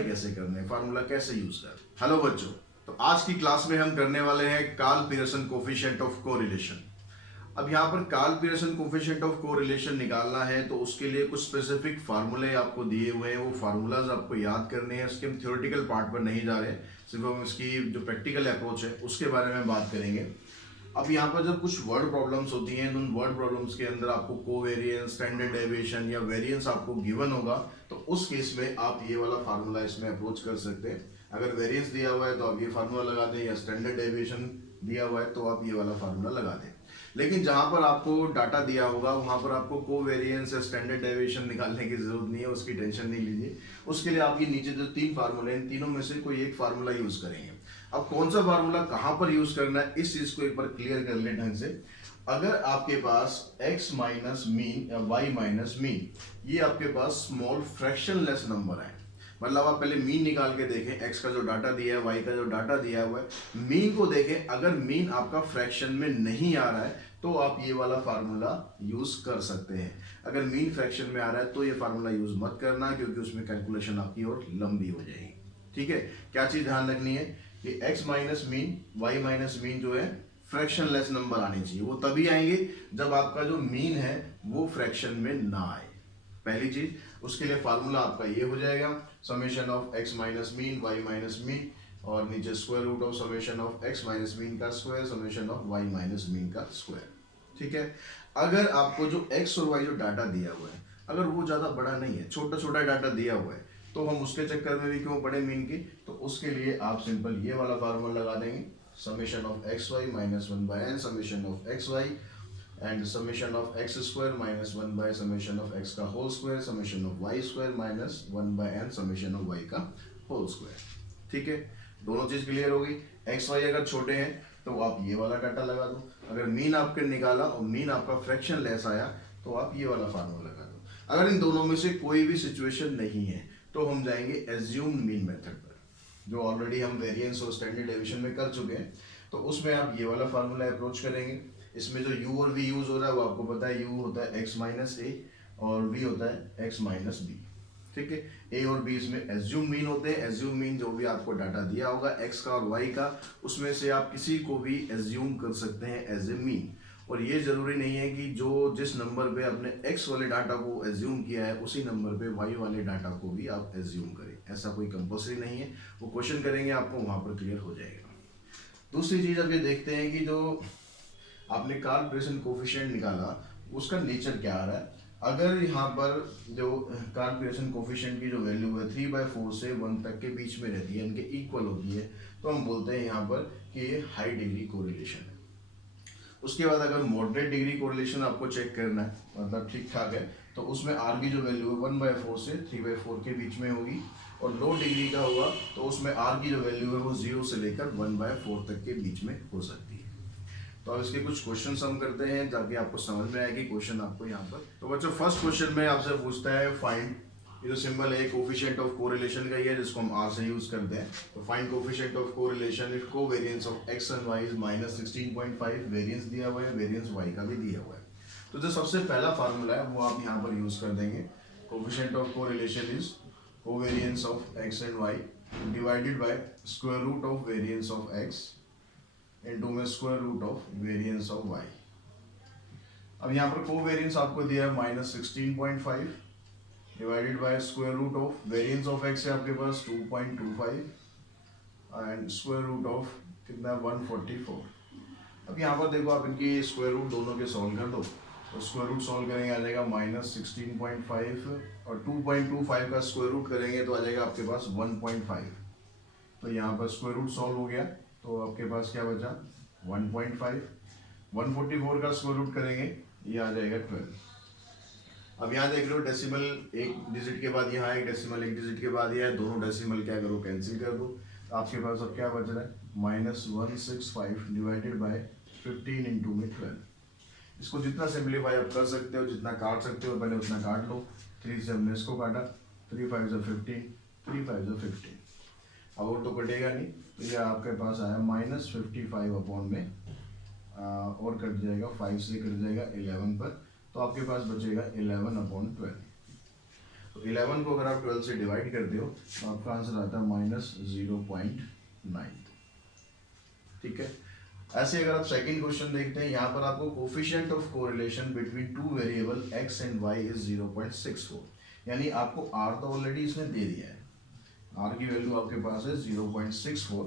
Apply कैसे करने हैं, फार्मूला कैसे यूज करना है। हेलो बच्चों, तो आज की क्लास में हम करने वाले हैं Karl Pearson coefficient of correlation. अब यहाँ पर Karl Pearson coefficient of correlation निकालना है तो उसके लिए कुछ स्पेसिफिक फार्मूले आपको दिए हुए हैं, वो फार्मूलाज आपको याद करने हैं। इसके हम थ्योरेटिकल पार्ट पर नहीं जा रहे हैं, सिर्फ हम इसकी जो प्रैक्टिकल अप्रोच है उसके बारे में बात करेंगे। अब यहाँ पर जब कुछ वर्ड प्रॉब्लम्स होती हैं तो उन वर्ड प्रॉब्लम्स के अंदर आपको कोवेरिएंस, स्टैंडर्ड डेविएशन या वेरिएंस आपको गिवन होगा, तो उस केस में आप ये वाला फार्मूला इसमें अप्रोच कर सकते हैं। अगर वेरिएंस दिया हुआ है तो आप ये फार्मूला लगा दें, या स्टैंडर्ड डेविएशन दिया हुआ है तो आप ये वाला फार्मूला लगा दें। लेकिन जहां पर आपको डाटा दिया होगा वहां पर आपको कोवेरिएंस या स्टैंडर्ड डेविएशन निकालने की जरूरत नहीं है, उसकी टेंशन नहीं लीजिए। उसके लिए आप ये नीचे जो तीन फार्मूले हैं, इन तीनों में से कोई एक फार्मूला यूज करेंगे। अब कौन सा फार्मूला कहां पर यूज करना है, इस चीज को एक बार क्लियर कर ले ढंग से। अगर आपके पास x माइनस मीन या y माइनस मीन, ये आपके पास स्मॉल फ्रैक्शनलेस नंबर है, मतलब आप पहले मीन निकाल के देखें, x का जो डाटा दिया है, y का जो डाटा दिया हुआ है, मीन को देखें। अगर मीन आपका फ्रैक्शन में नहीं आ रहा है तो आप ये वाला फार्मूला यूज कर सकते हैं। अगर मीन फ्रैक्शन में आ रहा है तो ये फार्मूला यूज मत करना, क्योंकि उसमें कैलकुलेशन आपकी और लंबी हो जाएगी। ठीक है, क्या चीज ध्यान रखनी है कि x minus mean, y minus mean जो है फ्रैक्शनलेस नंबर आने चाहिए। वो तभी आएंगे जब आपका जो मीन है वो फ्रैक्शन में ना आए, पहली चीज। उसके लिए फार्मूला आपका ये हो जाएगा, summation of x minus mean, y minus mean, और नीचे square root of summation of x minus mean का square, summation of y minus mean का स्क्वायर। ठीक है, अगर आपको जो x और y जो डाटा दिया हुआ है, अगर वो ज्यादा बड़ा नहीं है, छोटा छोटा डाटा दिया हुआ है, तो हम उसके चक्कर में भी क्यों पड़े मीन की। तो उसके लिए आप सिंपल ये वाला फार्मूला लगा देंगे, summation of x Y minus one by n, summation of x y and summation of x square minus one by summation of x का whole square, summation of Y square minus one by n, summation of Y का whole square. ठीक है, दोनों चीज clear होगी। X Y अगर छोटे हैं तो आप ये वाला डाटा लगा दो, अगर मीन आपके निकाला और मीन आपका फ्रैक्शन लेस आया तो आप ये वाला फार्मूला लगा दो। अगर इन दोनों में से कोई भी सिचुएशन नहीं है तो हम जाएंगे एज्यूम्ड मीन मेथड पर, जो ऑलरेडी हम वेरिएंस और स्टैंडर्ड डेविएशन में कर चुके हैं। तो उसमें आप ये वाला फार्मूला अप्रोच करेंगे। इसमें जो u और v यूज हो रहा है वो आपको पता है, u होता है x माइनस ए और v होता है x माइनस बी। ठीक है, a और b इसमें एज्यूम मीन होते हैं। एज्यूम मीन जो भी आपको डाटा दिया होगा x का और y का, उसमें से आप किसी को भी एज्यूम कर सकते हैं एज ए मीन। और ये जरूरी नहीं है कि जो जिस नंबर पे आपने x वाले डाटा को एज्यूम किया है उसी नंबर पे y वाले डाटा को भी आप एज्यूम करें, ऐसा कोई कंपल्सरी नहीं है। वो क्वेश्चन करेंगे आपको वहां पर क्लियर हो जाएगा। दूसरी चीज अब ये देखते हैं कि जो आपने कार्ल पियर्सन कोफिशिएंट निकाला उसका नेचर क्या आ रहा है। अगर यहाँ पर जो कार्ल पियर्सन कोफिशिएंट की जो वैल्यू है 3/4 से 1 तक के बीच में रहती है, इनके इक्वल होती है, तो हम बोलते हैं यहाँ पर कि ये हाई डिग्री कोरिलेशन है। उसके बाद अगर मॉडरेट डिग्री कोरिलेशन आपको चेक करना है, मतलब ठीक ठाक है, तो उसमें आर की जो वैल्यू है 1/4 से 3/4 के बीच में होगी। और लो डिग्री का हुआ तो उसमें आर की जो वैल्यू है वो 0 से लेकर 1/4 तक के बीच में हो सकती है। तो अब इसके कुछ क्वेश्चन हम करते हैं ताकि आपको समझ में आए कि क्वेश्चन आपको यहाँ पर। तो बच्चों फर्स्ट क्वेश्चन में आपसे पूछता है फाइंड, ये जो सिंबल है कोफिशिएंट ऑफ कोरिलेशन का ही है जिसको हम आर से यूज करते हैं। तो find coefficient of correlation if covariance of x and Y is -16.5, variance दिया हुआ है, वेरिएंस वाई का भी दिया हुआ है। तो जो सबसे पहला फार्मूला है वो आप यहाँ पर यूज कर देंगे। Coefficient of correlation is covariance of x and y divided by square root of variance of x into में square root of variance of y. अब यहाँ पर कोवेरिएंस आपको दिया है -16.5 divided by square root of variance of x है आपके पास 2.25 एंड स्क्वायर रूट ऑफ कितना 144। अब यहाँ पर देखो आप इनकी स्क्वायर रूट दोनों के सॉल्व कर दो, तो स्क्वायर रूट सॉल्व करेंगे आ जाएगा -16.5 और 2.25 का स्क्वायर रूट करेंगे तो आ जाएगा आपके पास 1.5। तो यहाँ पर स्क्वायर रूट सॉल्व हो गया तो आपके पास क्या बचा 1.5। 144 का स्क्वायर रूट करेंगे ये आ जाएगा 12। अब यहाँ देख लो डेसिमल एक डिजिट के बाद यहाँ एक डेसिमल एक डिजिट के बाद यह है, दोनों डेसिमल क्या करो कैंसिल कर दो। तो आपके पास अब क्या बच रहा है -165 डिवाइडेड बाय 15 इंटू में 12। इसको जितना सिंप्लीफाई आप कर सकते हो, जितना काट सकते हो पहले उतना काट लो। 3 से हमने इसको काटा, 3 5 जो 15, 3 5 जो 15। अब और तो कटेगा नहीं, तो ये आपके पास आया -55 अपॉन में और कट जाएगा 5 से कट जाएगा 11 पर, तो आपके पास बचेगा 11/12। तो 11 को अगर आप 12 से डिवाइड करते हो तो आपका आंसर आता है -0.9। ठीक है। ऐसे अगर आप सेकंड क्वेश्चन देखते हैं, यहाँ पर आपको coefficient of correlation between two variable x and y is 0.64, यानी आपको r तो ऑलरेडी इसने दे दिया है, r की वैल्यू आपके पास है 0.64।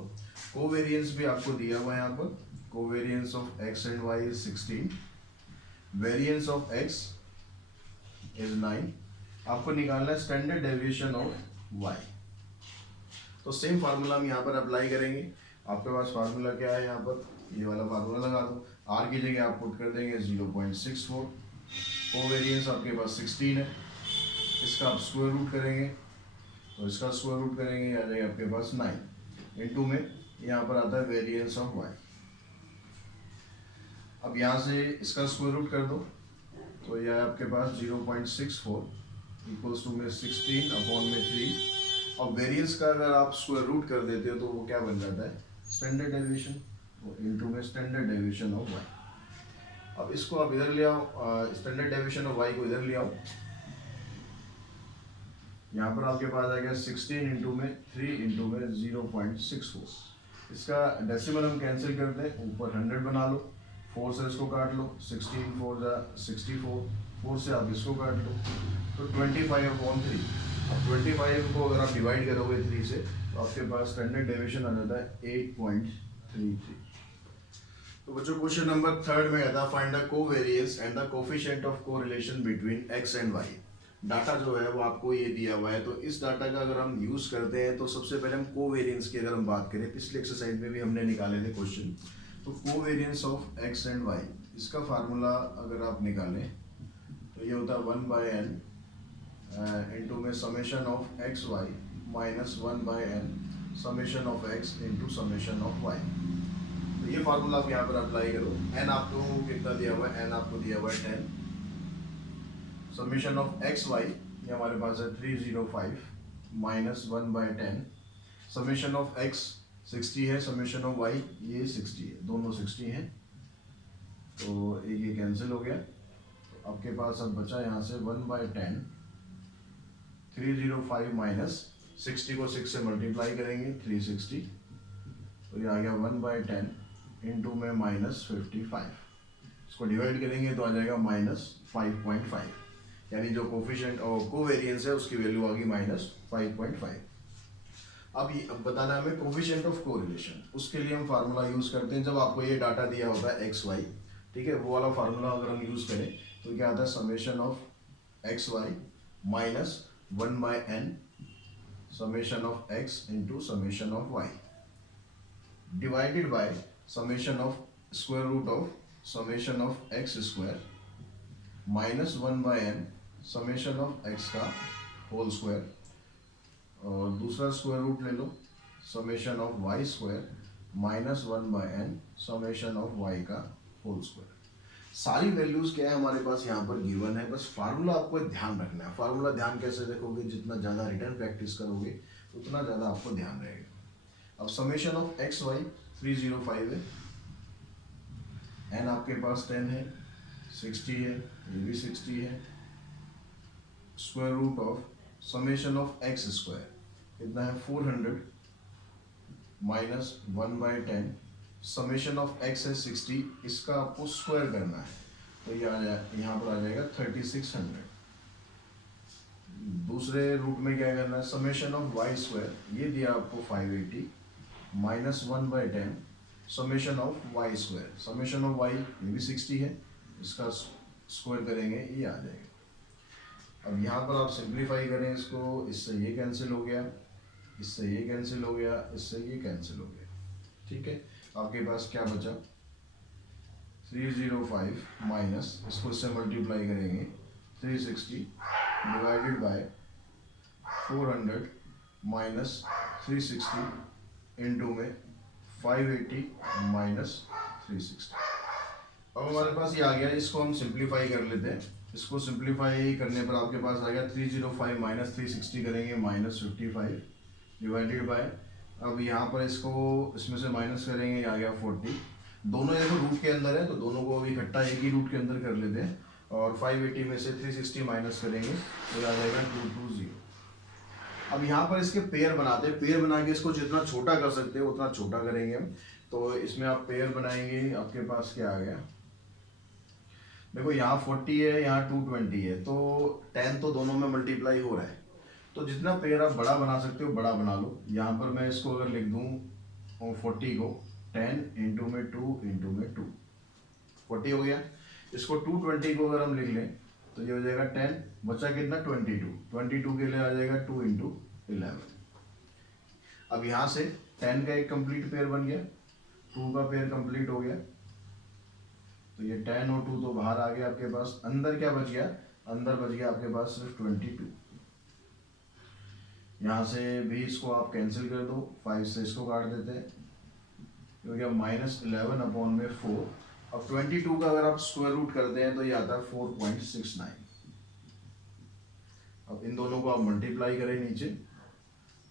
कोवेरिएंस भी आपको दिया हुआ है यहाँ पर, covariance of x and y is 16, variance of x is 9। आपको निकालना है स्टैंडर्ड डेविएशन ऑफ y। तो सेम फार्मूला हम यहाँ पर अप्लाई करेंगे। आपके पास फार्मूला क्या है, यहाँ पर ये वाला फार्मूला लगा दो, r की जगह आप पुट कर देंगे 0.64, कोवेरिएंस आपके पास 16 है, इसका आप स्क्वायर रूट करेंगे, तो इसका स्क्वायर रूट करेंगे आ जाएगा आपके पास 9, इनटू में यहाँ पर आता है वेरिएंस ऑफ y। अब यहाँ से इसका स्क्वायर रूट कर दो, तो यह आपके पास 0.64 इक्वल्स टू में 16 अपॉन में 3। अब वेरिएंस का अगर आप स्क्वायर रूट कर देते हो तो वो क्या बन जाता है, स्टैंडर्ड डेविएशन, इनटू में स्टैंडर्ड डेविएशन ऑफ y। अब इसको आप इधर ले आओ, स्टैंडर्ड डेविएशन ऑफ y को इधर ले आओ, यहाँ पर आपके पास आ गया 16 इंटू में 3 इंटू में 0.64। इसका डेसिमल हम कैंसिल करते हैं, ऊपर 100 बना लो, 4 से इसको काट लो, 16 4 जा 64, 4 से आप इसको काट लो, तो 25/3। अब 25 को अगर आप डिवाइड करोगे 3 से तो आपके पास स्टैंडर्ड डेविएशन आ जाता है 8.33। तो बच्चों क्वेश्चन नंबर 3 में आता है find the covariance and the coefficient of correlation between x and y। Data जो है वो आपको ये दिया हुआ है, तो इस डाटा का अगर हम यूज करते हैं तो सबसे पहले हम कोवेरिएंस की अगर हम बात करें, पिछले एक्सरसाइज में भी हमने निकाले थे क्वेश्चन, तो covariance of x and y, इसका फार्मूला अगर आप निकालें तो ये होता है 1/n इंटू में summation of x Y minus 1/n summation of x into summation of y। तो ये फार्मूला आप यहाँ पर अप्लाई करो। n आपको कितना दिया हुआ है, n आपको दिया हुआ है 10, समेशन ऑफ एक्स वाई ये हमारे पास है 305 माइनस 1/10, समेशन ऑफ x 60 है, समेशन ऑफ y ये 60 है, दोनों 60 हैं, तो ये कैंसिल हो गया। तो आपके पास अब बचा यहाँ से 1/10, 305 माइनस 60 को 6 से मल्टीप्लाई करेंगे 360, तो ये आ गया 1/10 इंटू में -55, इसको डिवाइड करेंगे तो आ जाएगा -5.5, यानी जो कोफिशिएंट और कोवेरिएंस है उसकी वैल्यू आ गई -5.5। अब बताना है हमें कोफिशिएंट ऑफ कोरिलेशन, उसके लिए हम फार्मूला यूज करते हैं। जब आपको ये डाटा दिया होता है एक्स वाई, ठीक है, वो वाला फार्मूला अगर हम यूज करें तो क्या आता है, summation of x Y minus 1/n summation of x into summation of y divided by summation of square root of summation of x square minus 1/n summation of x का whole square, और दूसरा square root ले लो summation of y square minus 1/n summation of y का whole square. सारी values क्या है हमारे पास यहाँ पर गिवन है, बस फार्मूला आपको ध्यान रखना है। फार्मूला ध्यान कैसे रखोगे, जितना ज़्यादा रिटर्न प्रैक्टिस करोगे उतना ज़्यादा आपको ध्यान रहेगा। अब समेशन ऑफ एक्स वाई 305 है, एन आपके पास 10 है, 60 है, ये भी 60 है, square root of summation of x square कितना है 400 माइनस 1/10 समेशन ऑफ x है 60, इसका आपको स्क्वायर करना है, तो ये यहाँ पर आ जाएगा 3600। दूसरे रूट में क्या करना है, समेशन ऑफ y स्क्वायर ये दिया आपको 580 minus 1/10 summation of y square, summation of y ये भी 60 है, इसका स्क्वायर करेंगे ये आ जाएगा। अब यहाँ पर आप सिंप्लीफाई करें इसको, इससे ये कैंसिल हो गया, इससे ये कैंसिल हो गया, इससे ये कैंसिल हो गया, ठीक है। आपके पास क्या बचा 305 माइनस इसको इससे मल्टीप्लाई करेंगे 360 डिवाइडेड बाय 400 माइनस 360 इंटू में 580 माइनस 360। अब हमारे पास ये आ गया, इसको हम सिंप्लीफाई कर लेते हैं। इसको सिंप्लीफाई करने पर आपके पास आ गया 305 माइनस 360 करेंगे -55 डिवाइडेड बाय, अब यहाँ पर इसको इसमें से माइनस करेंगे आ गया 40, दोनों ये रूट के अंदर है तो दोनों को अभी इकट्ठा एक ही रूट के अंदर कर लेते हैं, और 580 में से 360 माइनस करेंगे तो ये आ जाएगा 220। अब यहाँ पर इसके पेयर बनाते हैं, पेयर बना के इसको जितना छोटा कर सकते हो उतना छोटा करेंगे हम। तो इसमें आप पेयर बनाएंगे, आपके पास क्या आ गया, देखो यहाँ 40 है, यहाँ 220 है, तो 10 तो दोनों में मल्टीप्लाई हो रहा है। तो जितना पेयर आप बड़ा बना सकते हो बड़ा बना लो। यहाँ पर मैं इसको अगर लिख दूँ 40 को 10 इंटू में 2 इंटू में 2, 40 हो गया। इसको 220 को अगर हम लिख लें तो ये हो जाएगा 10, बचा कितना 22 के लिए आ जाएगा 2 इंटू 11। अब यहाँ से 10 का एक कंप्लीट पेयर बन गया, 2 का पेयर कंप्लीट हो गया, तो ये 10 और 2 तो बाहर आ गया आपके पास। अंदर क्या बच गया, अंदर बच गया आपके पास सिर्फ 22। यहाँ से भी इसको आप कैंसिल कर दो, 5 से इसको काट देते हैं, हो गया -11 अपॉन में 4। अब 22 का अगर आप स्क्वायर रूट करते हैं तो ये आता है 4.69। अब इन दोनों को आप मल्टीप्लाई करें, नीचे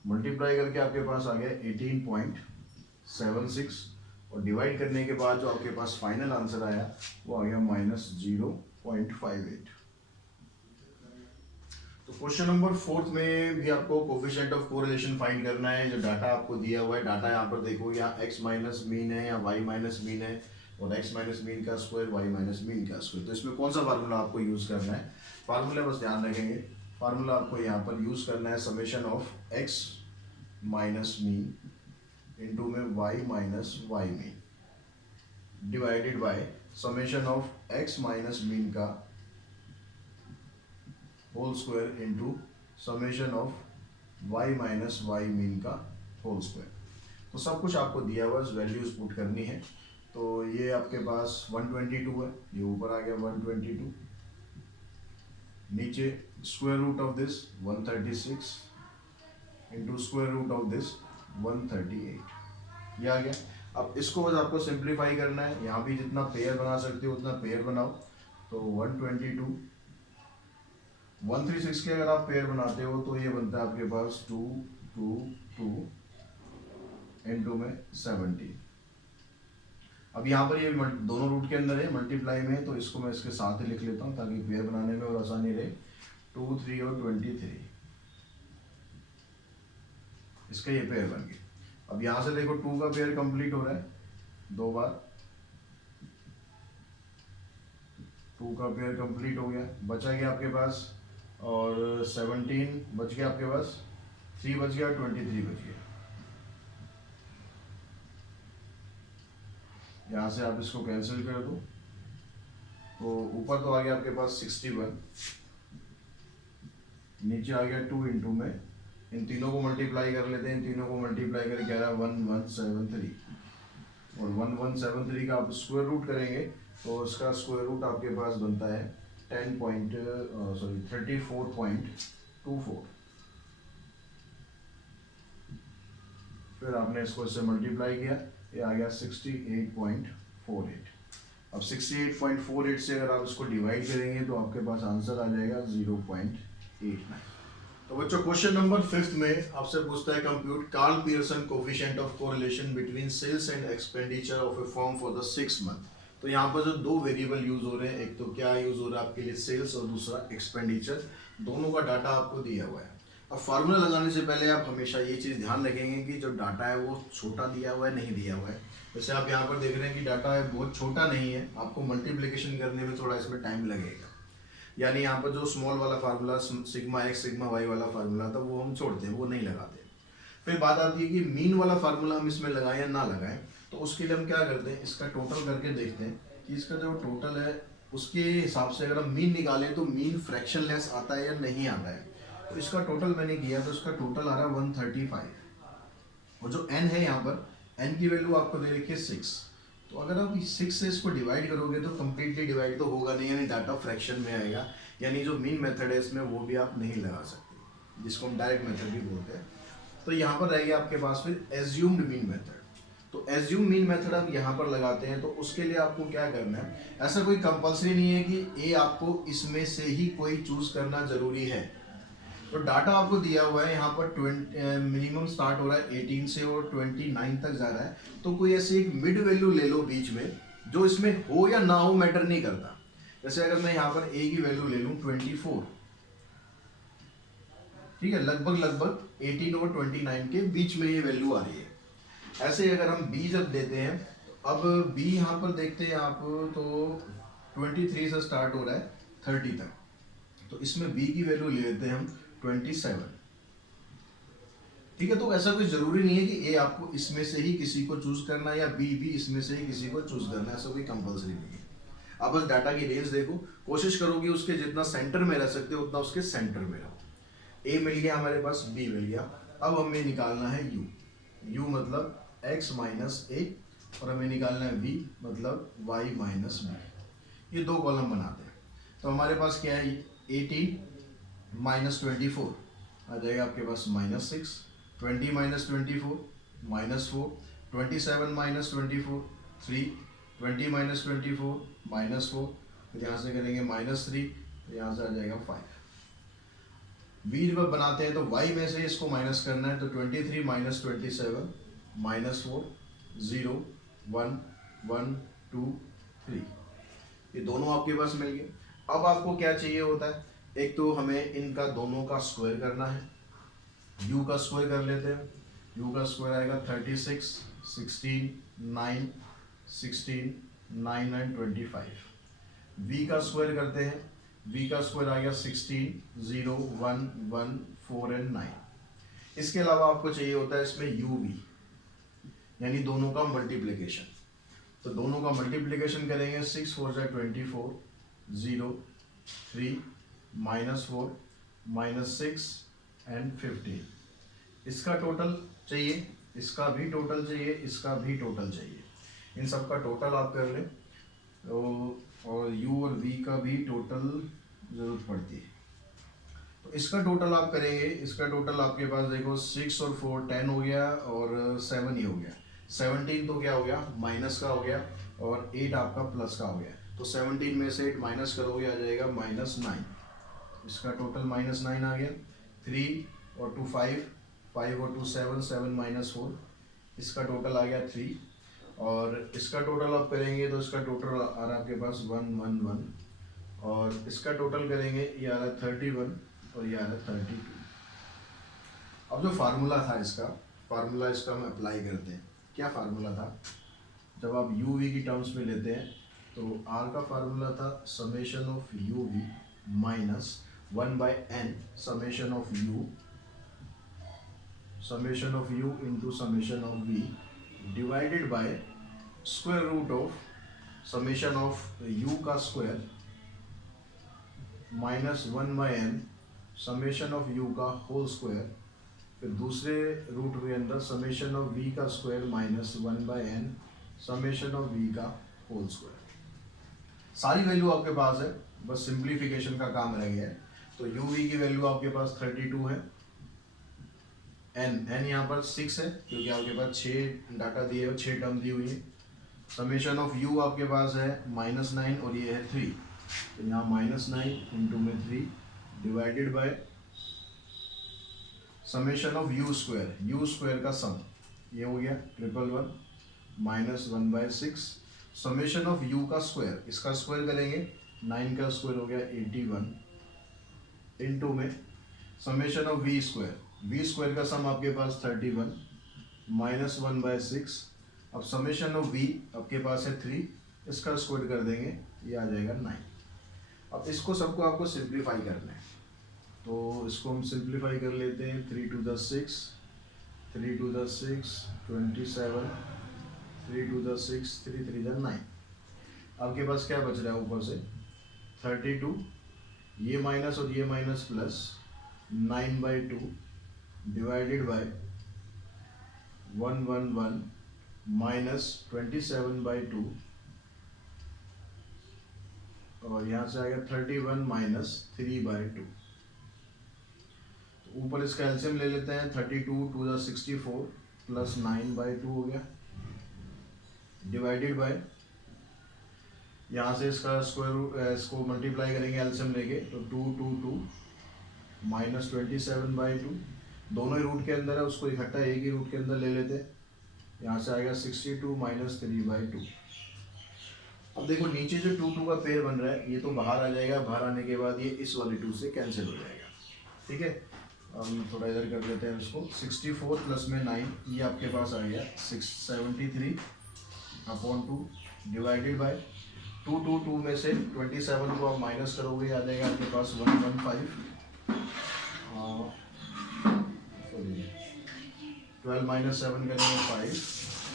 मल्टीप्लाई करके आपके पास आ गया 18.76 और डिवाइड करने के बाद जो आपके पास फाइनल आंसर आया वो आ गया -0.58। तो क्वेश्चन नंबर 4 में भी आपको कोफिशिएंट ऑफ कोरिलेशन फाइंड करना है। जो डाटा आपको दिया हुआ है, डाटा यहाँ पर देखो, यहाँ x माइनस मीन है या y माइनस मीन है, और x माइनस मीन का स्क्वायर y माइनस मीन का स्क्वायर। तो इसमें कौन सा फार्मूला आपको यूज करना है, फार्मूला बस ध्यान रखेंगे, फार्मूला आपको यहाँ पर यूज करना है summation of x minus mean into में y minus Y mean divided by summation of x minus mean का whole square into summation of y minus Y mean का होल स्क्वायर। तो सब कुछ आपको दिया हुआ है, वैल्यूज पुट करनी है। तो ये आपके पास 122 है, ये ऊपर आ गया 122, नीचे square root of this 136 into square root of this 138, ये आ गया। अब इसको बस आपको सिंप्लीफाई करना है, यहाँ भी जितना पेयर बना सकते हो उतना पेयर बनाओ। तो 122 136 के अगर आप पेयर बनाते हो तो ये बनता है आपके पास 2 2 2 इंटू में 70। अब यहाँ पर ये दोनों रूट के अंदर है, मल्टीप्लाई में है, तो इसको मैं इसके साथ ही लिख लेता हूँ ताकि पेयर बनाने में और आसानी रहे। 2 3 और 23, इसका ये पेयर बन गया। अब यहाँ से देखो 2 का पेयर कंप्लीट हो रहा है, 2 बार 2 का पेयर कंप्लीट हो गया, बचा गया आपके पास, और 17 बच गया आपके पास, 3 बच गया, 23 बच गया। यहाँ से आप इसको कैंसिल कर दो, तो ऊपर तो आ गया आपके पास 61, नीचे आ गया 2 इंटू में, इन तीनों को मल्टीप्लाई कर लेते हैं, इन तीनों को मल्टीप्लाई करके क्या रहा 1173, और 1173 का आप स्क्वायर रूट करेंगे तो उसका स्क्वायर रूट आपके पास बनता है 34.24। फिर आपने इसको इससे मल्टीप्लाई किया, ये आ गया 68.48। अब 68.48 से अगर आप इसको डिवाइड करेंगे तो आपके पास आंसर आ जाएगा 0.89। तो बच्चों क्वेश्चन नंबर 5 में आपसे पूछता है compute Karl Pearson coefficient of correlation between sales and expenditure of a firm for the 6 month. तो यहाँ पर जो दो वेरिएबल यूज हो रहे हैं, एक तो क्या यूज हो रहा है आपके लिए सेल्स और दूसरा एक्सपेंडिचर, दोनों का डाटा आपको दिया हुआ है। अब फार्मूला लगाने से पहले आप हमेशा ये चीज़ ध्यान रखेंगे कि जो डाटा है वो छोटा दिया हुआ है नहीं दिया हुआ है। जैसे आप यहाँ पर देख रहे हैं कि डाटा है बहुत छोटा नहीं है, आपको मल्टीप्लिकेशन करने में थोड़ा इसमें टाइम लगेगा। यानी यहाँ पर जो स्मॉल वाला formula sigma X sigma Y वाला फार्मूला था वो हम छोड़ते हैं, वो नहीं लगाते। फिर बात आती है कि मीन वाला फार्मूला हम इसमें लगाएं या ना लगाएं, तो उसके लिए हम क्या करते हैं, इसका टोटल करके देखते हैं कि इसका जो टोटल है उसके हिसाब से अगर हम मीन निकालें तो मीन फ्रैक्शन लेस आता है या नहीं आता है। तो इसका टोटल मैंने किया तो इसका टोटल आ रहा है 135, और जो n है यहाँ पर n की वैल्यू आपको दे रखी है 6। तो अगर आप 6 से इसको डिवाइड करोगे तो कम्प्लीटली डिवाइड तो होगा नहीं, यानी डाटा फ्रैक्शन में आएगा, यानी जो मीन मेथड है इसमें वो भी आप नहीं लगा सकते, जिसको हम डायरेक्ट मेथड भी बोलते हैं। तो यहाँ पर रहेगा आपके पास फिर एज्यूम्ड मीन मेथड। तो एज्यूम मीन मेथड आप यहाँ पर लगाते हैं, तो उसके लिए आपको क्या करना है, ऐसा कोई कंपल्सरी नहीं है कि ए आपको इसमें से ही कोई चूज करना जरूरी है। तो डाटा आपको दिया हुआ है, यहाँ पर मिनिमम स्टार्ट हो रहा है 18 से और 29 तक जा रहा है। तो कोई ऐसी एक मिड वैल्यू ले लो बीच में, जो इसमें हो या ना हो मैटर नहीं करता। जैसे अगर मैं यहाँ पर a की वैल्यू ले लूँ 24, ठीक है, लगभग लगभग 18 और 29 के बीच में ये वैल्यू आ रही है। ऐसे अगर हम b जब देते हैं, अब b यहाँ पर देखते हैं आप तो 23 से स्टार्ट हो रहा है 30 तक, तो इसमें b की वैल्यू ले लेते हैं हम 27, ठीक है। तो ऐसा कोई जरूरी नहीं है कि ए आपको इसमें से ही किसी को चूज करना है या बी भी इसमें से ही किसी को चूज करना है, ऐसा कोई कंपलसरी नहीं है। आप बस डाटा की रेंज देखो, कोशिश करो कि उसके जितना सेंटर में रह सकते हो उतना उसके सेंटर में रहो। ए मिल गया हमारे पास, बी मिल गया, अब हमें निकालना है यू। यू मतलब x माइनस ए, और हमें निकालना है v मतलब y माइनस बी। ये दो कॉलम बनाते हैं। तो हमारे पास क्या है, 18 माइनस 24 आ जाएगा आपके पास -6, 20 माइनस 24 -4, 27 माइनस 24 3, 20 माइनस 24 -4, फिर यहाँ से करेंगे -3, तो यहाँ से आ जाएगा 5। b जब बनाते हैं तो y में से इसको माइनस करना है, तो 23 माइनस 27 -4 0 1 1 2 3, ये दोनों आपके पास मिल गए। अब आपको क्या चाहिए होता है, एक तो हमें इनका दोनों का स्क्वायर करना है। u का स्क्वायर कर लेते हैं, u का स्क्वायर आएगा 36 16 9 16 9 एंड 25। v का स्क्वायर करते हैं, v का स्क्वायर आ गया 16 0 1 1 4 एंड 9। इसके अलावा आपको चाहिए होता है इसमें uv, यानी दोनों का मल्टीप्लिकेशन। तो दोनों का मल्टीप्लिकेशन करेंगे, 6 4 जा 24 0 3 -4 -6 एंड 15। इसका टोटल चाहिए, इसका भी टोटल चाहिए, इसका भी टोटल चाहिए। इन सब का टोटल आप कर लें, तो और u और v का भी टोटल ज़रूरत पड़ती है। तो इसका टोटल आप करेंगे, इसका टोटल आपके पास देखो 6 और 4 10 हो गया, और 7 ही हो गया। 17 तो क्या हो गया, माइनस का हो गया, और 8 आपका प्लस का हो गया। तो 17 में से 8 माइनस करोगे आ जाएगा -9। इसका टोटल -9 आ गया। 3 और 2 5, 5 और 2 7, 7 -4, इसका टोटल आ गया 3। और इसका टोटल आप करेंगे तो इसका टोटल आ रहा है आपके पास 1 1 1, और इसका टोटल करेंगे ये आ रहा है 31, और ये आ रहा है 32। अब जो फार्मूला था इसका, फार्मूला इसका हम अप्लाई करते हैं। क्या फार्मूला था, जब आप यू वी की टर्म्स में लेते हैं तो आर का फार्मूला था summation of u v minus 1/n summation of u into summation of v divided by square root of summation of u का square minus 1/n summation of u का whole square, फिर दूसरे root के अंदर summation of v का square minus 1/n summation of v का whole square. सारी value आपके पास है, बस सिंप्लीफिकेशन का काम रह गया है। तो uv की वैल्यू आपके पास 32 है, n यहाँ पर 6 है क्योंकि आपके पास 6 डाटा दिए हुए, 6 टर्म दी हुई है। समेशन ऑफ u आपके पास है -9, और ये है 3, तो यहाँ -9 इंटू में 3 divided by summation of you square का सम, ये हो गया 111 माइनस 1/6 समेशन ऑफ यू का स्क्वायर, इसका स्क्वायर करेंगे 9 का स्क्वायर हो गया 81 इंटू में समेशन ऑफ वी स्क्वायर का सम आपके पास 31 माइनस 1/6। अब समेशन ऑफ वी आपके पास है 3, इसका स्क्वायर कर देंगे, ये आ जाएगा 9। अब इसको सबको आपको सिंप्लीफाई करना है, तो इसको हम सिंप्लीफाई कर लेते हैं। 3 to the 6 3 to the 6 27, 3 to the 6 3 3 the 9। आपके पास क्या बच रहा है ऊपर से 32, ये माइनस और ये minus plus 9/2 divided by 111 minus 27/2, और यहाँ से आएगा 31 माइनस 3/2। ऊपर इसका एलसीएम ले लेते हैं, 32 to the 64 प्लस 9/2 हो गया, डिवाइडेड बाय यहाँ से इसका स्क्वायर इसको मल्टीप्लाई करेंगे एलसीएम लेके, तो 2 2 2 माइनस 27/2, दोनों ही रूट के अंदर है, उसको इकट्ठा एक ही रूट के अंदर ले लेते हैं। यहाँ से आएगा 62 माइनस 3/2। अब देखो नीचे जो 2 2 का पेयर बन रहा है ये तो बाहर आ जाएगा, बाहर आने के बाद ये इस वाले 2 से कैंसिल हो जाएगा। ठीक है, हम थोड़ा इधर कर लेते हैं इसको। 64 प्लस में 9 ये आपके पास आ गया 673 अपॉन 2 डिवाइडेड बाय 2 2 2 में से 27 को आप माइनस करोगे आ जाएगा आपके पास 115। 12 माइनस 7 करेंगे 5,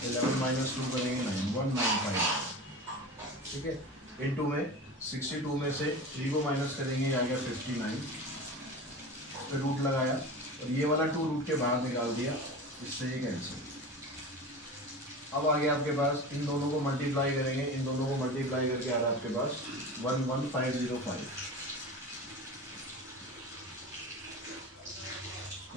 11 माइनस 2 करेंगे 9, 195। ठीक है, इनटू में 62 में से 3 को माइनस करेंगे आ गया 59, फिर रूट लगाया और ये वाला 2 रूट के बाहर निकाल दिया, इससे ये कैंसिल। अब आ गया आपके पास, इन दोनों को मल्टीप्लाई करेंगे, इन दोनों को मल्टीप्लाई करके आ रहा है आपके पास 11505।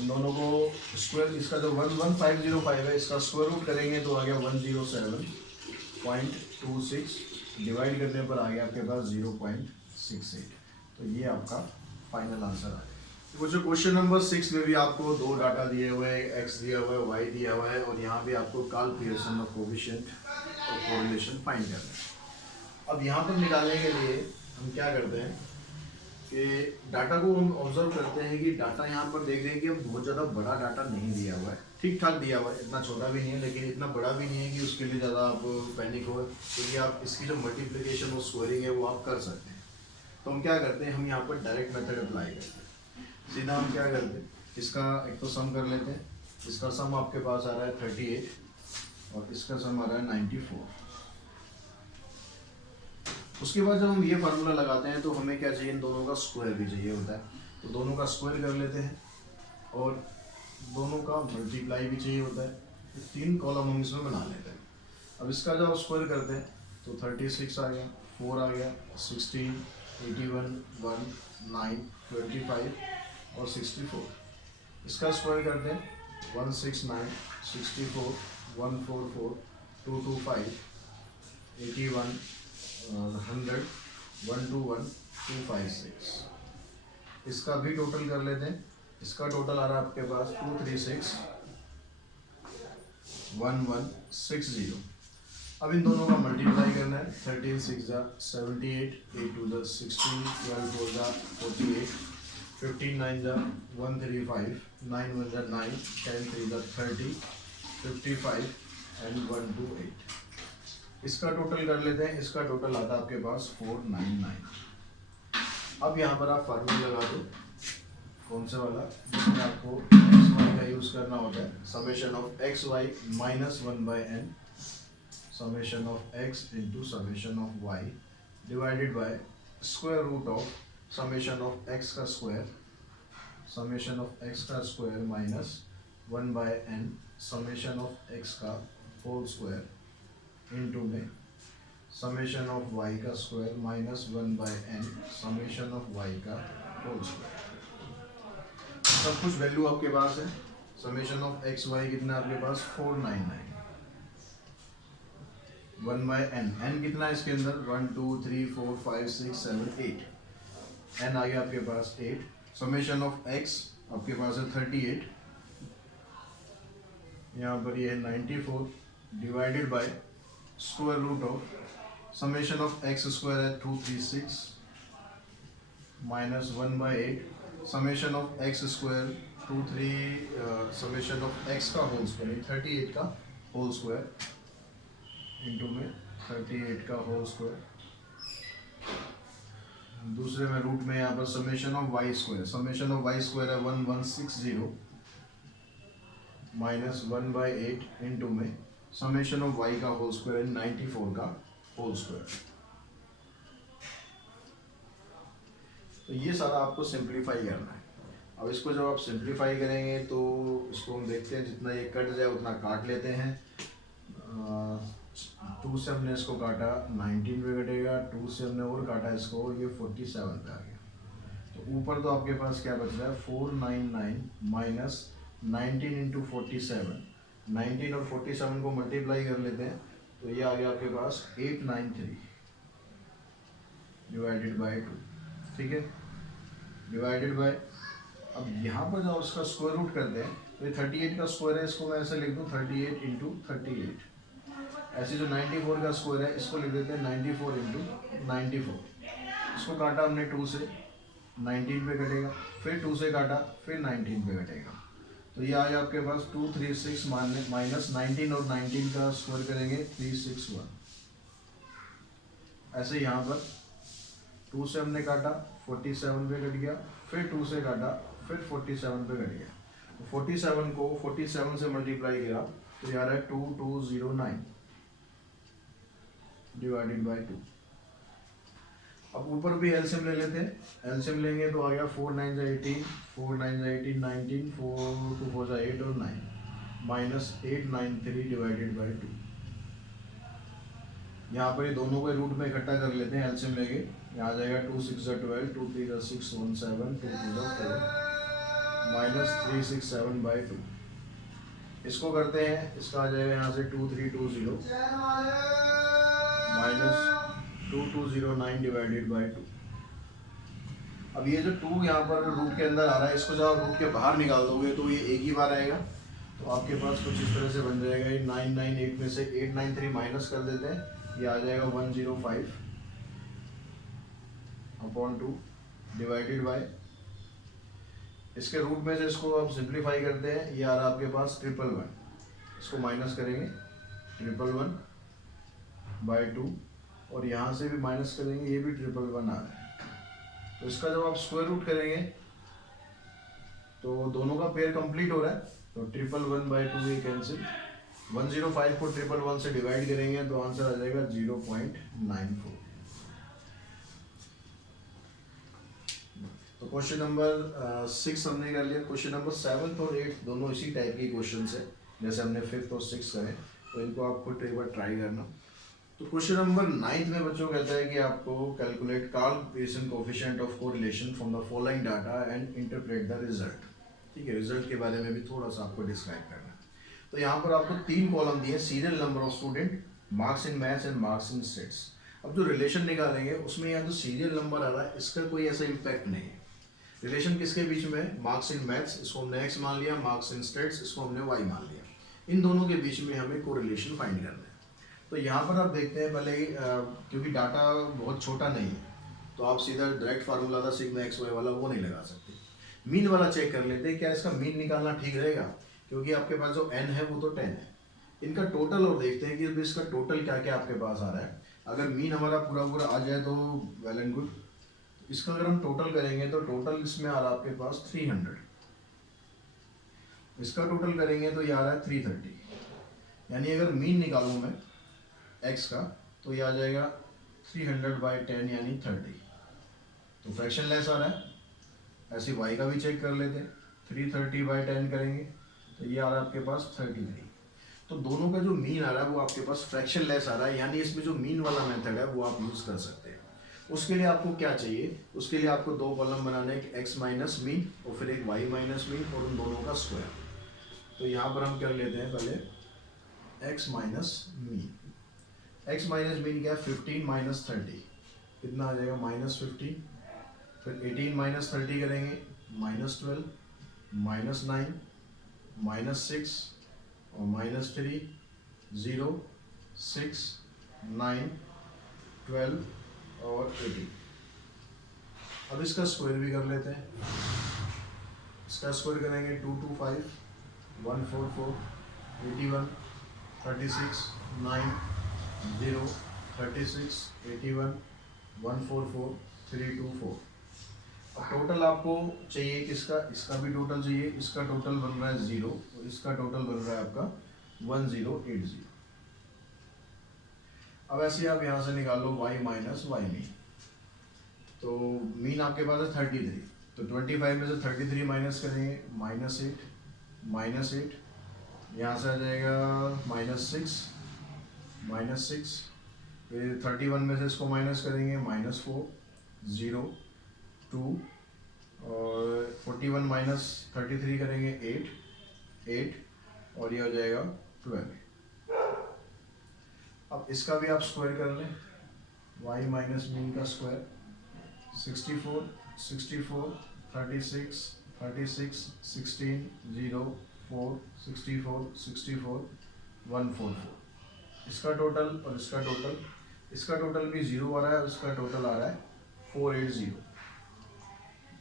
इन दोनों को स्क्वायर, इसका जो 11505 है इसका स्क्वायर रूट करेंगे तो आ गया 107.26, डिवाइड करने पर आ गया आपके पास 0.68। तो ये आपका फाइनल आंसर आ गया। वो जो क्वेश्चन नंबर 6 में भी आपको दो डाटा दिए हुए हैं, एक्स दिया हुआ है, वाई दिया हुआ है, और यहाँ भी आपको कार्ल पियर्सन ऑफ कोएफिशिएंट और कोरिलेशन फाइंड करना है। अब यहाँ पर निकालने के लिए हम क्या करते हैं कि डाटा को हम ऑब्जर्व करते हैं कि डाटा यहाँ पर देख रहे हैं कि हम बहुत ज़्यादा बड़ा डाटा नहीं दिया हुआ है, ठीक ठाक दिया हुआ है, इतना छोटा भी नहीं है लेकिन इतना बड़ा भी नहीं है कि उसके लिए ज़्यादा आप पैनिक हो, क्योंकि आप इसकी जो मल्टीप्लिकेशन और स्क्वायरिंग है वो आप कर सकते हैं। तो हम क्या करते हैं, हम यहाँ पर डायरेक्ट मेथड अप्लाई करते हैं। सीधा हम क्या करते हैं, इसका एक तो सम कर लेते हैं। इसका सम आपके पास आ रहा है 38 और इसका सम आ रहा है 94। उसके बाद जब हम ये फार्मूला लगाते हैं तो हमें क्या चाहिए, इन दोनों का स्क्वायर भी चाहिए होता है, तो दोनों का स्क्वायर कर लेते हैं और दोनों का मल्टीप्लाई भी चाहिए होता है। तो 3 कॉलम हम इसमें बना लेते हैं। अब इसका जब स्क्वायर करते हैं तो 36 आ गया, 4 आ गया, 16, 81, 1, 9, 25 और 64। इसका स्क्वायर करते हैं 169, 64, 144, 225, 81, 100, 121, 256। इसका भी टोटल कर लेते हैं। इसका टोटल आ रहा है आपके पास 236, 1160। अब इन दोनों का मल्टीप्लाई करना है। 13 6 जा 78, 8 2 जा 16, 12 4 जा 48, 15 9 जा 135, 9 1 जा 9, 10 3 जा 30, 55 एंड 128। इसका टोटल कर लेते हैं। इसका टोटल आता है आपके पास 499। अब यहाँ पर आप फार्मूला लगा दो, कौन से वाला, जिसमें आपको एक्स वाई का यूज करना होता है। Summation of x Y minus 1/n summation of X into summation of Y divided by square root of summation of x का स्क्वायर, समेशन ऑफ एक्स का square minus 1/n summation of x का whole square into में summation of Y का square minus 1/n summation of Y का whole square. सब कुछ value आपके पास है। समेशन ऑफ एक्स वाई कितना आपके पास 499, 1/n, n कितना है इसके अंदर 1 2 3 4 5 6 7 8, n आ गया आपके पास 8। समेशन ऑफ एक्स आपके पास है 38, यहाँ पर ये है 94 divided by square root of summation of x square है 236 minus 1/8 summation of x square 23 summation of x का होल स्क्वायर 38 का होल स्क्वायर इंटू में 38 का होल स्क्वायर। दूसरे में रूट में यहाँ पर summation of Y square, summation of Y square है 1160 माइनस 1/8 इंटू में समेशन ऑफ वाई का होल स्क्वायर 94 का होल स्क्वायर। तो ये सारा आपको सिंप्लीफाई करना है। अब इसको जब आप सिंप्लीफाई करेंगे तो इसको हम देखते हैं, जितना ये कट जाए उतना काट लेते हैं। 2 से हमने इसको काटा 19 पे कटेगा, 2 से हमने और काटा इसको, ये 47 पे आ गया। तो ऊपर तो आपके पास क्या बच रहा है 499 माइनस 19 इंटू 47, 19 और 47 को मल्टीप्लाई कर लेते हैं तो ये आ गया आपके पास 893 डिवाइडेड बाय 2। ठीक है, डिवाइडेड बाय, अब यहाँ पर जब उसका स्क्वायर रूट करते हैं तो ये 38 का स्क्वायर है, इसको मैं ऐसे लिख दूँ 38 इंटू 38 ऐसे जो 94 का स्क्वायर है इसको लिख देते हैं 94 इंटू 94। इसको काटा हमने 2 से, 19 पे कटेगा, फिर 2 से काटा, फिर 19 पे कटेगा। तो ये आया आपके पास 236 माइनस 19 और 19 का स्क्वायर करेंगे 361। ऐसे यहाँ पर 2 से हमने काटा 47 पे कट गया, फिर 2 से काटा, फिर 47 पे कट गया। 47 को 47 से मल्टीप्लाई किया तो ये आ रहा है 2209 डिवाइडेड बाई 2। अब ऊपर भी एलसीएम ले लेते हैं। एलसीएम लेंगे तो आ गया 4 9 18, 4 9 18 19, 4 2 4 8 और 9 माइनस 893 डिवाइडेड बाई 2। यहाँ पर ये दोनों के रूट में इकट्ठा कर लेते हैं एलसीएम लेके। यहाँ आ जाएगा 2 6 12, 2 3 6 1 7, 2 2 4 माइनस 367 बाई 2। इसको करते हैं, इसका आ जाएगा यहाँ से 2320 माइनस 2209 डिवाइडेड बाई 2। अब ये जो 2 यहाँ पर रूट के अंदर आ रहा है, इसको जब आप रूट के बाहर निकाल दोगे तो ये एक ही बार आएगा। तो आपके पास कुछ इस तरह से बन जाएगा। ये 998 में से 893 माइनस कर देते हैं, ये आ जाएगा 105 अपॉन 2 डिवाइडेड बाई, इसके रूट में से इसको आप सिंप्लीफाई करते हैं, ये आ रहा है आपके पास 111। इसको माइनस करेंगे 111 बाई 2 और यहाँ से भी माइनस करेंगे, ये भी 111 आ रहा है। तो इसका जब आप स्क्वायर रूट करेंगे तो दोनों का पेयर कंप्लीट हो रहा है। तो 111 बाई 2 ये कैंसिल, 105 को 111 से डिवाइड करेंगे तो आंसर आ जाएगा 0.94। तो क्वेश्चन नंबर 6 हमने कर लिया। क्वेश्चन नंबर 7 और 8 दोनों इसी टाइप के क्वेश्चन है जैसे हमने 5th और 6th करे, तो इनको आप खुद एक बार ट्राई करना। तो क्वेश्चन नंबर 9 में बच्चों कहता है कि आपको calculate Karl Pearson coefficient of correlation from the following data and interpret the result. ठीक है, रिजल्ट के बारे में भी थोड़ा सा आपको डिस्क्राइब करना है। तो यहाँ पर आपको 3 कॉलम दिए, serial number of student, marks in maths and marks in states. अब जो रिलेशन निकालेंगे उसमें यहाँ जो सीरियल नंबर आ रहा है इसका कोई ऐसा इम्पैक्ट नहीं है। रिलेशन किसके बीच में है? मार्क्स इन मैथ्स, इसको हमने x मान लिया, मार्क्स इन स्टेट्स, इसको हमने y मान लिया। इन दोनों के बीच में हमें कोरिलेशन फाइंड करना है। तो यहाँ पर आप देखते हैं पहले क्योंकि डाटा बहुत छोटा नहीं है तो आप सीधा डायरेक्ट फार्मूला था सिग्मा एक्स वाई वाला वो नहीं लगा सकते। मीन वाला चेक कर लेते हैं, क्या इसका मीन निकालना ठीक रहेगा, क्योंकि आपके पास जो n है वो तो 10 है। इनका टोटल और देखते हैं कि इसका टोटल क्या क्या आपके पास आ रहा है। अगर मीन हमारा पूरा पूरा आ जाए तो वेल एंड गुड। इसका अगर हम टोटल करेंगे तो टोटल इसमें आ रहा है आपके पास 300। इसका टोटल करेंगे तो ये आ रहा है 330। यानी अगर मीन निकालूं मैं x का तो ये आ जाएगा 300 बाई 10 यानी 30। तो फ्रैक्शन लेस आ रहा है। ऐसे y का भी चेक कर लेते हैं, 330 बाई 10 करेंगे तो ये आ रहा है आपके पास 33। तो दोनों का जो मीन आ रहा है वो आपके पास फ्रैक्शन लेस आ रहा है, यानी इसमें जो मीन वाला मेथड है वो आप यूज़ कर सकते हैं। उसके लिए आपको क्या चाहिए? उसके लिए आपको 2 कॉलम बनाने, एक x माइनस मीन और फिर एक y माइनस मीन और उन दोनों का स्क्वायर। तो यहाँ पर हम कर लेते हैं पहले x minus mean. x minus mean क्या है? 15 माइनस 30 कितना आ जाएगा? -15। फिर 18 माइनस 30 करेंगे -12, -9, -6 और -3, 0, 6, 9, 12 और 18। अब इसका स्क्वायर भी कर लेते हैं। इसका स्क्वायर करेंगे 225, 144, 81, 36, 9, 0, 36, 81, 144, 324। अब टोटल आपको चाहिए किसका? इसका भी टोटल चाहिए। इसका टोटल बन रहा है 0 और इसका टोटल बन रहा है आपका 1080। अब ऐसे आप यहाँ से निकाल लो y माइनस वाई मीन। तो मीन आपके पास है 33, तो 25 में से 33 माइनस करेंगे -8, -8, यहाँ से आ जाएगा -6, -6, फिर 31 में से इसको माइनस करेंगे -4, 0, 2 और 41 माइनस 33 करेंगे 8, 8 और ये हो जाएगा 12। अब इसका भी आप स्क्वायर कर लें, y माइनस मीन का स्क्वायर 64, 64, 36, 36, 16, 0, 4, 64, 64, 144। इसका टोटल और इसका टोटल, इसका टोटल भी 0 आ रहा है और इसका टोटल आ रहा है 480।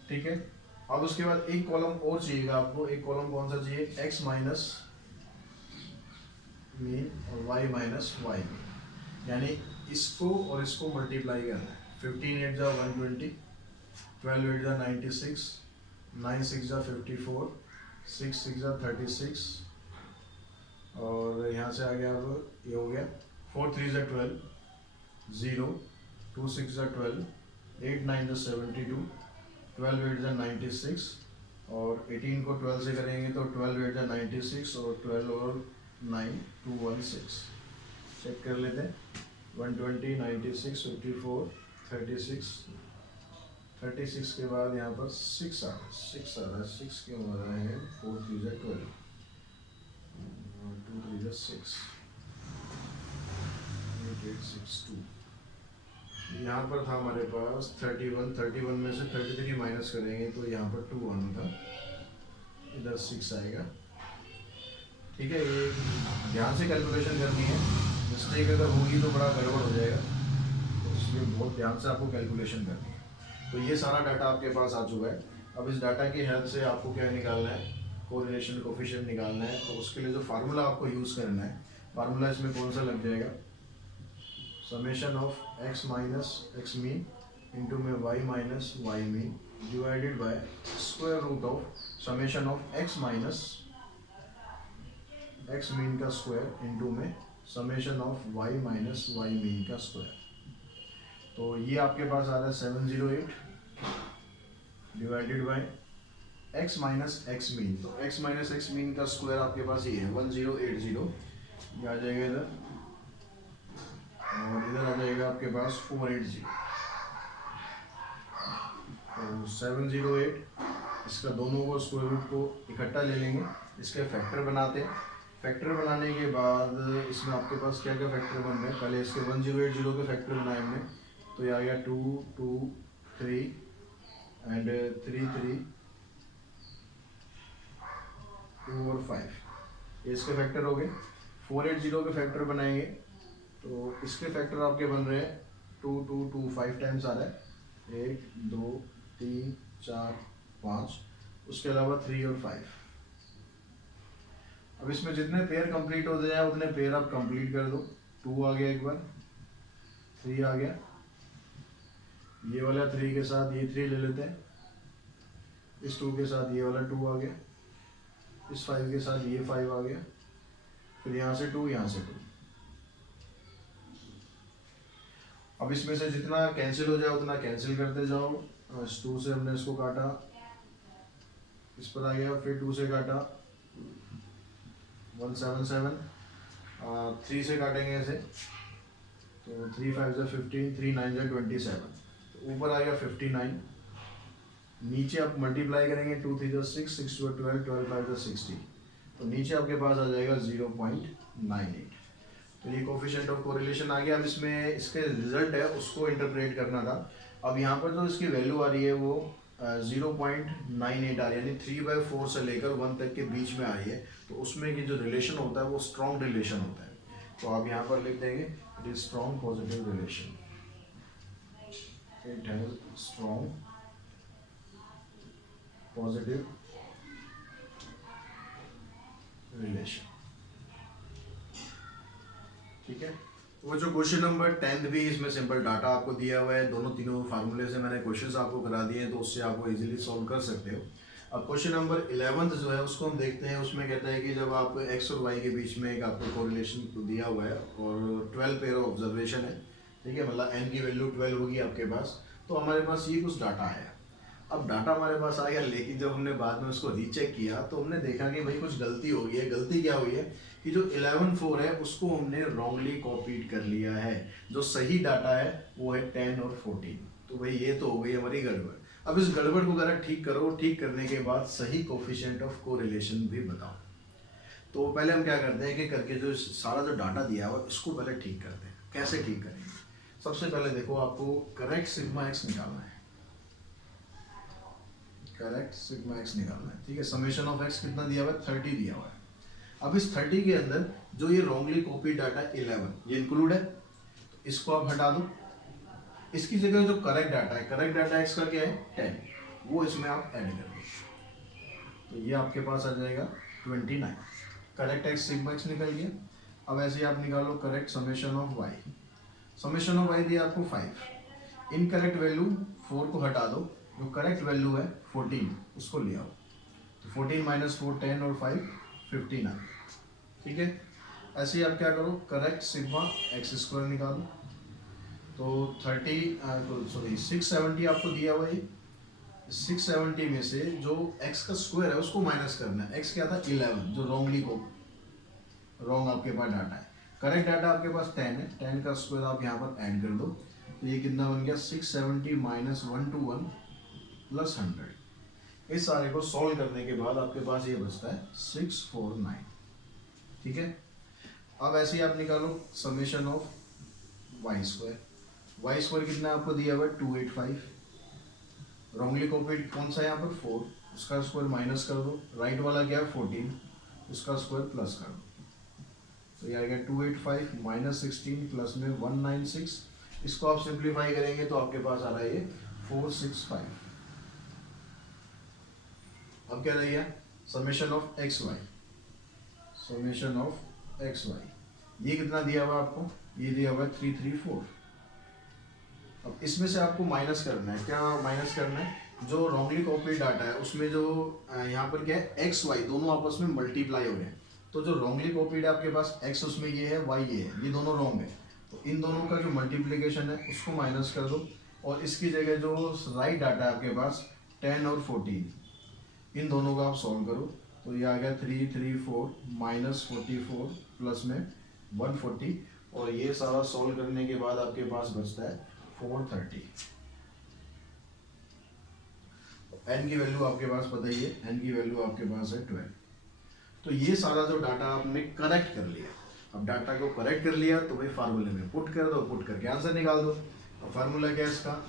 ठीक है, अब उसके बाद एक कॉलम और चाहिएगा आपको। एक कॉलम कौन सा चाहिए? x माइनस मीन और y माइनस वाई मीन, यानी इसको और इसको मल्टीप्लाई करना है। 15 8 जा 120, 12 8 जा 96, 9 6 जा 54, 6 6 जा 36, और यहाँ से आ गया, अब ये हो गया 4 3 जा 12, 0 2 6 जा 12, 8 9 जा 72, 12 8 जा 96, और 18 को 12 से करेंगे तो 12 8 जा 96 और 12 और 9 216। चेक कर लेते हैं। 120 96 54 36, 36 के बाद यहाँ पर 6 आ रहा है। 6 क्यों आ रहा है? 4 3 जा 12, 2 3 जा 6, 8 8 6 2। यहाँ पर था हमारे पास 31, 31 में से 33 माइनस करेंगे तो यहाँ पर 2 आना था, इधर 6 आएगा। ठीक है, ये ध्यान से कैलकुलेशन करनी है, मिस्टेक अगर होगी तो बड़ा गड़बड़ हो जाएगा, तो इसलिए बहुत ध्यान से आपको कैलकुलेशन करनी है। तो ये सारा डाटा आपके पास आ चुका है। अब इस डाटा की हेल्प से आपको क्या निकालना है? कोरिलेशन कोफिशिएंट निकालना है। तो उसके लिए जो फार्मूला आपको यूज़ करना है, फार्मूला इसमें कौन सा लग जाएगा? Summation of x minus X mean into में y minus Y mean divided by square root of summation of x minus X mean का स्क्वायर इंटू में summation of y minus Y mean का square. तो ये आपके पास आ रहा है 708 divided by x minus X mean. तो x माइनस एक्स मीन का स्क्वायर आपके पास ये है 1080, ये आ जाएगा इधर, और इधर आ जाएगा आपके पास 480। तो 708, इसका दोनों को स्क्वायर रूट को इकट्ठा ले लेंगे, इसके फैक्टर बनाते हैं। फैक्टर बनाने के बाद इसमें आपके पास क्या क्या फैक्टर बन रहे हैं? पहले इसके 1080 के फैक्टर बनाए हमने, तो ये आ गया 2 2 3 एंड 3 3 2 और 5, ये इसके फैक्टर हो गए। 480 के फैक्टर बनाएंगे तो इसके फैक्टर आपके बन रहे हैं 2 2 2 5 टाइम्स आ रहा है, 1 2 3 4 5, उसके अलावा 3 और 5। अब इसमें जितने पेयर कंप्लीट हो जाए उतने पेयर आप कंप्लीट कर दो। 2 आ गया, एक बार 3 आ गया, ये वाला 3 के साथ ये 3 ले लेते हैं, इस 2 के साथ ये वाला 2 आ गया, इस 5 के साथ ये 5 आ गया, फिर यहाँ से 2 यहाँ से 2। अब इसमें से जितना कैंसिल हो जाए उतना कैंसिल करते जाओ। इस 2 से हमने इसको काटा, इस पर आ गया, फिर 2 से काटा 177, 3 से काटेंगे ऐसे तो 3 5 जा 15, 3 9 जा 27, तो ऊपर आ गया 59। नीचे आप मल्टीप्लाई करेंगे 2 3 जा 6, 6 2 12, 12 5 जा 60, तो नीचे आपके पास आ जाएगा 0.98। तो ये कोफिशिएंट ऑफ कोरिलेशन आ गया। अब इसमें इसके रिजल्ट है उसको इंटरप्रेट करना था। अब यहाँ पर जो इसकी वैल्यू आ रही है वो 0.98 आ रही है, यानी 3/4 से लेकर 1 तक के बीच में आ रही है। तो उसमें की जो रिलेशन होता है वो स्ट्रॉन्ग रिलेशन होता है। तो आप यहाँ पर लिख देंगे it is strong positive relation, it has strong positive relation. ठीक है, वो जो क्वेश्चन नंबर 10 भी इसमें सिंपल डाटा आपको दिया हुआ है, दोनों तीनों फार्मूले से मैंने क्वेश्चंस आपको करा दिए हैं, तो उससे आपको इजीली सॉल्व कर सकते हो। अब क्वेश्चन नंबर 11 जो है उसको हम देखते हैं। उसमें कहता है कि जब आप x और y के बीच में एक आपको कोरिलेशन दिया हुआ है और 12 पेयर ऑफ ऑब्जर्वेशन है, ठीक है, मतलब n की वैल्यू 12 होगी आपके पास, तो हमारे पास ये कुछ डाटा है। अब डाटा हमारे पास आ गया, लेकिन जब हमने बाद में उसको रीचेक किया तो हमने देखा कि भाई कुछ गलती हो गई है। गलती क्या हुई है कि जो 11 4 है उसको हमने रॉन्गली कॉपीड कर लिया है। जो सही डाटा है वो है 10 और 14। तो भाई ये तो हो गई हमारी गड़बड़। अब इस गड़बड़ को अगर ठीक करो, ठीक करने के बाद सही कोफिशिएंट ऑफ कोरिलेशन भी बताओ। तो पहले हम क्या करते हैं कि करके जो सारा जो डाटा दिया हुआ इसको पहले ठीक करते हैं। कैसे ठीक करेंगे? सबसे पहले देखो, आपको करेक्ट सिग्मा एक्स निकालना है। करेक्ट सिग्मा एक्स निकालना है, ठीक है। समेशन ऑफ एक्स कितना दिया हुआ है? 30 दिया हुआ है। अब इस 30 के अंदर जो ये रॉन्गली कॉपी डाटा 11 ये इंक्लूड है, तो इसको आप हटा दो। इसकी जगह जो करेक्ट डाटा है, करेक्ट डाटा एक्स का क्या है 10, वो इसमें आप ऐड कर दो, तो ये आपके पास आ जाएगा 29। करेक्ट एक्स सिग्मा एक्स निकल गया। अब ऐसे ही आप निकालो correct summation of Y. Summation of Y दिया आपको 5, इनकरेक्ट वैल्यू 4 को हटा दो, जो करेक्ट वैल्यू है 14 उसको ले आओ, तो 14 माइनस 4 10 और 5 59। ठीक है, ऐसे ही आप क्या करो करेक्ट सिग्मा एक्स स्क्वायर निकालो, तो 670 आपको दिया हुआ है। 670 में से जो x का स्क्वायर है उसको माइनस करना है। x क्या था 11, जो रॉन्ग आपके पास डाटा है। करेक्ट डाटा आपके पास 10 है, 10 का स्क्वायर आप यहाँ पर ऐड कर दो, तो ये कितना बन गया 670 माइनस 121 प्लस 100। इस सारे को सॉल्व करने के बाद आपके पास ये बचता है 649। ठीक है, अब ऐसे ही आप निकालो summation of Y square. Y square कितना आपको दिया हुआ है 285। रॉन्गली कॉपीड कौन सा है यहाँ पर 4, उसका स्क्वायर माइनस कर दो, राइट वाला क्या है 14, उसका स्क्वायर प्लस कर दो, तो ये आ गया 285 माइनस 16 प्लस में 196। इसको आप सिंप्लीफाई करेंगे तो आपके पास आ रहा है ये 465। अब क्या रह गया summation of x Y, summation of x Y, ये कितना दिया हुआ आपको, ये दिया हुआ है 334। अब इसमें से आपको माइनस करना है, क्या माइनस करना है, जो रॉन्गली कॉपीड डाटा है उसमें जो यहाँ पर क्या है एक्स वाई दोनों आपस में मल्टीप्लाई हो रहे हैं, तो जो रॉन्गली कॉपीड है आपके पास एक्स उसमें ये है वाई ये है, ये दोनों रॉन्ग है, तो इन दोनों का जो मल्टीप्लिकेशन है उसको माइनस कर दो, और इसकी जगह जो राइट डाटा है आपके पास 10 और 14, इन दोनों का आप सॉल्व करो, तो ये आ गया 334 माइनस 44 प्लस में 140, और ये सारा सॉल्व करने के बाद आपके पास बचता है 430। n की वैल्यू आपके पास पता ही है, n की वैल्यू आपके पास है 12। तो ये सारा जो डाटा आपने करेक्ट कर लिया, अब डाटा को करेक्ट कर लिया तो भाई फार्मूले में पुट कर दो, पुट करके आंसर निकाल दो। तो फार्मूला क्या है इसका,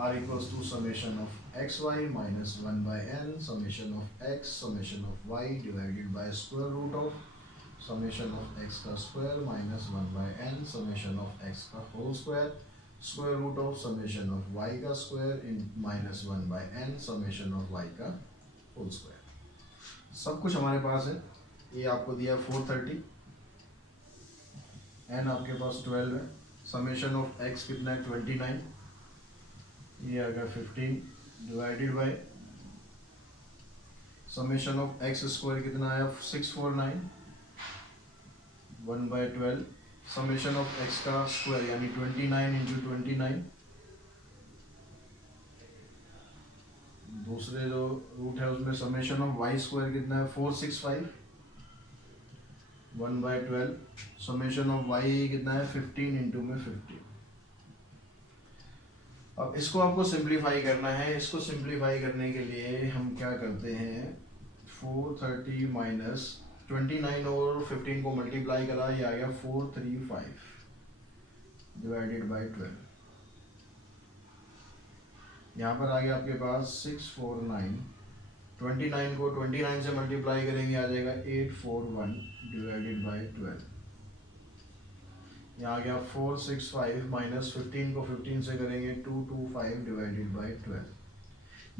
r equals to summation of x Y minus 1 by n summation of x summation of Y divided by square root of summation of x का square minus 1 by n summation of x का whole square square root of summation of Y का square in minus 1 by n summation of Y का whole square. सब कुछ हमारे पास है, ये आपको दिया 430, एन आपके पास 12 है, समेशन ऑफ एक्स कितना है 29, ये आ गया 15 divided by summation of x square कितना आया 649 1 बाय 12 समेशन ऑफ एक्स का स्क्वायर यानी 29 इंटू 29, दूसरे जो रूट है उसमें समेशन ऑफ वाई स्क्वायर कितना है 465 1 बाय 12 समेशन ऑफ वाई कितना है 15 इंटू में 15। अब इसको आपको सिंप्लीफाई करना है, इसको सिंप्लीफाई करने के लिए हम क्या करते हैं 430 माइनस 29 और 15 को मल्टीप्लाई करा, ये आ गया 435 डिवाइडेड बाय 12, यहाँ पर आ गया आपके पास 649, 29 को 29 से मल्टीप्लाई करेंगे आ जाएगा 841 डिवाइडेड बाय 12, यहाँ आ गया 465 माइनस 15 को 15 से करेंगे 225 डिवाइडेड बाय 12।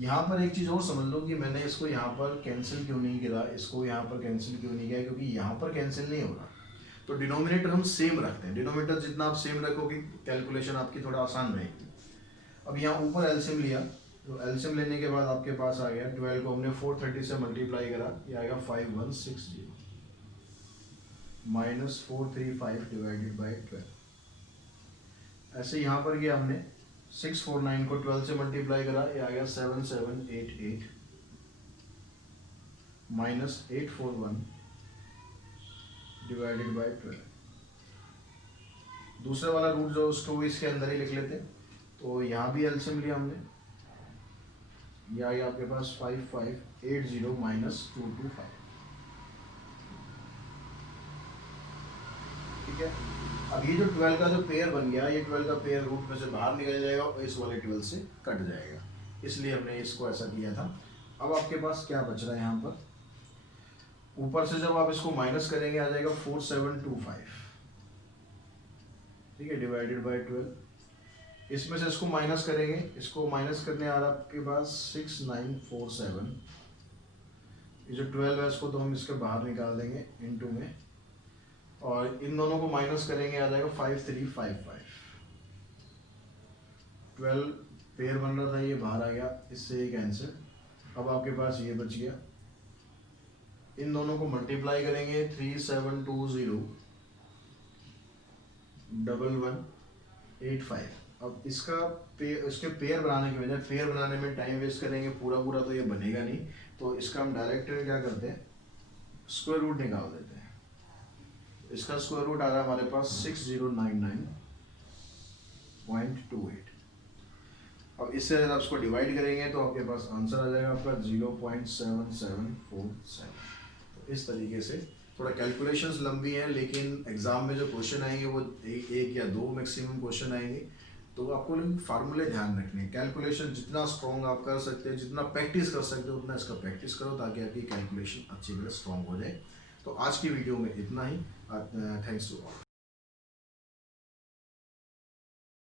यहाँ पर एक चीज़ और समझ लो कि मैंने इसको यहाँ पर कैंसिल क्यों नहीं किया, इसको यहाँ पर कैंसिल क्यों नहीं किया, क्योंकि यहाँ पर कैंसिल नहीं होगा, तो डिनोमिनेटर हम सेम रखते हैं, डिनोमिनेटर जितना आप सेम रखोगे कैलकुलेशन आपकी थोड़ा आसान रहेगी। अब यहाँ ऊपर एलसीएम लिया, तो एलसीएम लेने के बाद आपके पास आ गया 12 को हमने 430 से मल्टीप्लाई करा, ये आएगा 5160 माइनस 435 डिवाइडेड बाई 12। ऐसे यहाँ पर गया हमने 649 को 12 से मल्टीप्लाई करा, ये आ गया 7788 माइनस 841 डिवाइडेड बाई 12। दूसरे वाला रूट जो उसको इसके अंदर ही लिख लेते, तो यहाँ भी एलसीएम लिया हमने, ये आ गया आपके पास 5580 माइनस 225। ठीक है, अब ये जो 12 का जो पेयर बन गया, ये 12 का पेयर रूट में से बाहर निकल जाएगा और इस वाले 12 से कट जाएगा, इसलिए हमने इसको ऐसा किया था। अब आपके पास क्या बच रहा है यहाँ पर ऊपर से जब आप इसको माइनस करेंगे आ जाएगा 4725, ठीक है, डिवाइडेड बाय 12। इसमें से इसको माइनस करेंगे, इसको माइनस करने आ रहा है आपके पास 6947। ये जो 12 है इसको तो हम इसके बाहर निकाल देंगे इनटू में, और इन दोनों को माइनस करेंगे आ जाएगा 5355। 12 पेयर बन रहा था, ये बाहर आ गया, इससे ये कैंसिल। अब आपके पास ये बच गया, इन दोनों को मल्टीप्लाई करेंगे 37201185। अब इसके पेयर बनाने की बजाय पेयर बनाने में टाइम वेस्ट करेंगे, पूरा पूरा तो ये बनेगा नहीं, तो इसका हम डायरेक्ट क्या करते हैं, स्क्वायर रूट निकाल देते हैं। इसका स्क्वायर रूट आ रहा है हमारे पास 6099.28। अब इससे अगर आप इसको डिवाइड करेंगे तो आपके पास आंसर आ जाएगा आपका 0.7747। तो इस तरीके से थोड़ा कैलकुलेशंस लंबी हैं, लेकिन एग्जाम में जो क्वेश्चन आएंगे वो एक या दो मैक्सिमम क्वेश्चन आएंगे, तो आपको फार्मूले ध्यान रखने हैं। कैलकुलेशन जितना स्ट्रॉन्ग आप कर सकते हैं, जितना प्रैक्टिस कर सकते हो उतना इसका प्रैक्टिस करो, ताकि आपकी कैलकुलेशन अच्छी तरह स्ट्रॉन्ग हो जाए। तो आज की वीडियो में इतना ही। Thanks to all.